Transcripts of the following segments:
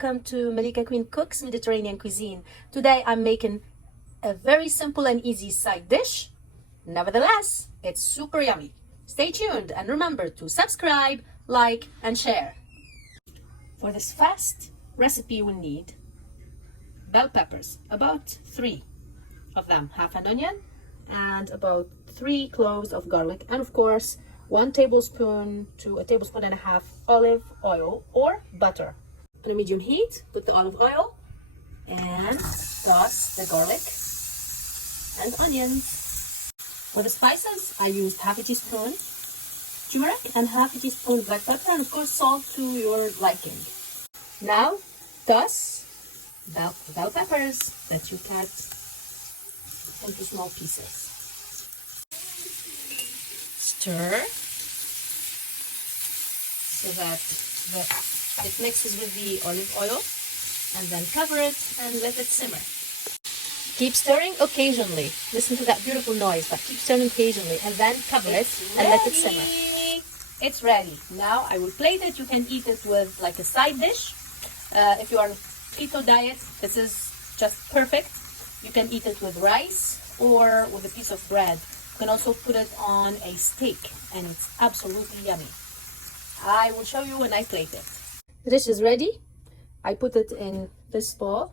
welcome to Malika Queen Cooks Mediterranean Cuisine. Today I'm making a very simple and easy side dish. Nevertheless, it's super yummy. Stay tuned and remember to subscribe, like and share. For this fast recipe we need bell peppers, about 3 of them, half an onion, and about 3 cloves of garlic, and of course 1 tablespoon to a tablespoon and a half olive oil or butter. On a medium heat, put the olive oil and toss the garlic and onions. For the spices, I used half a teaspoon turmeric and half a teaspoon black pepper, and of course salt to your liking. Now toss bell peppers that you cut into small pieces. Stir so that it mixes with the olive oil, and then cover it and let it simmer. Keep stirring occasionally. Listen to that beautiful noise, but keep stirring occasionally and then cover it and let it simmer. It's ready. Now I will plate it. You can eat it with like a side dish. If you are on keto diet, this is just perfect. You can eat it with rice or with a piece of bread. You can also put it on a steak and it's absolutely yummy. I will show you when I plate it. The dish is ready. I put it in this bowl.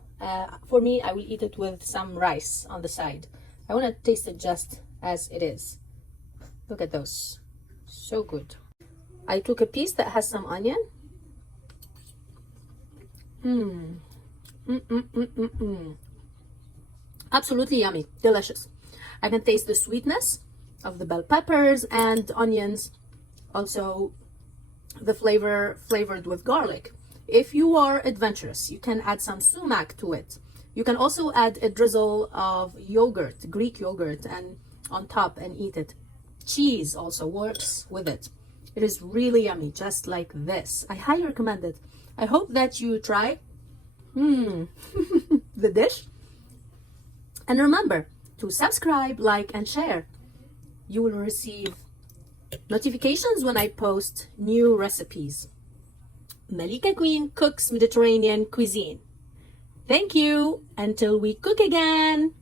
For me, I will eat it with some rice on the side. I want to taste it just as it is. Look at those. So good. I took a piece that has some onion. Absolutely yummy. Delicious. I can taste the sweetness of the bell peppers and onions. Also, the flavor flavored with garlic. If you are adventurous, you can add some sumac to it. You can also add a drizzle of yogurt, Greek yogurt, and on top and eat it. Cheese also works with it. It is really yummy, just like this. I highly recommend it. I hope that you try the dish. And remember to subscribe, like, and share. You will receive notifications when I post new recipes. Malika Queen Cooks Mediterranean Cuisine. Thank you. Until we cook again.